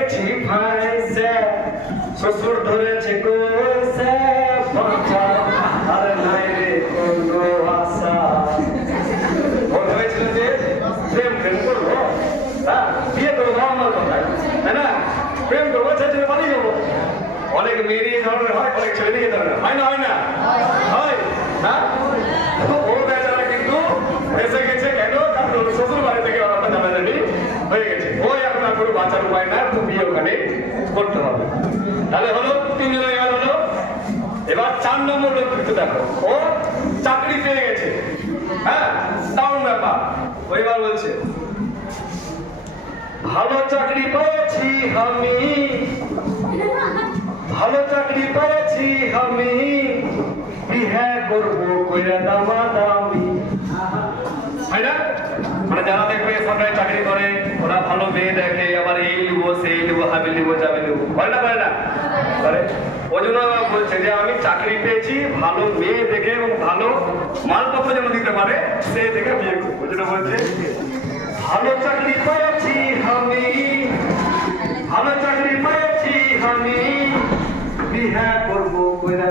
গেছি ফাইসে শ্বশুর ধরেছে কইছে বাঁচা আর নাই রে কোনো আশা মনে হয়েছিল যে প্রেম করবো হ্যাঁ বিয়ে করবো আমার কথায় তাই না প্রেম করবো ছেলে পালিয়ে যাবো অনেক মেয়েরই এই ধরনের হয় অনেক ছেলে এই ধরনের হয় না হয় না ও বেচারা কিন্তু এসে গেছে কেন কারণ শ্বশুর বাড়ি থেকে ওরা জানাজানি হয়ে গেছে ওই এখন আর কোনো বাঁচার উপায় না তো বিয়ে ওখানে করতে হবে তাহলে হলো 3 জন হলো এবার 4 নম্বর লোক কিন্তু দেখো ও চাকরি পেয়ে গেছে হ্যাঁ দারুণ ব্যাপার ওইবার বলছে ভালো চাকরি পেয়েছি আমি ভালো চাকরি পেয়েছি আমি বিয়ে করবো কইরা দামাদামি হয় না মানে যারা দেখবে সরকারি চাকরি করে ওরা ভালো মেয়ে দেখে আবার এই নিবো সেই নিবো হাবি নিবো যাবে নিবো করে না করে ওই জন্য বলছে যে আমি চাকরি পেয়েছি ভালো মেয়ে দেখে এবং ভালো মালপত্র যেন দিতে পারে সে দেখে বিয়ে করবো ওই জন্য বলছে ভালো চাকরি পেয়েছি আমি ভালো চাকরি পেয়েছি আমি বিয়ে করবো কইরা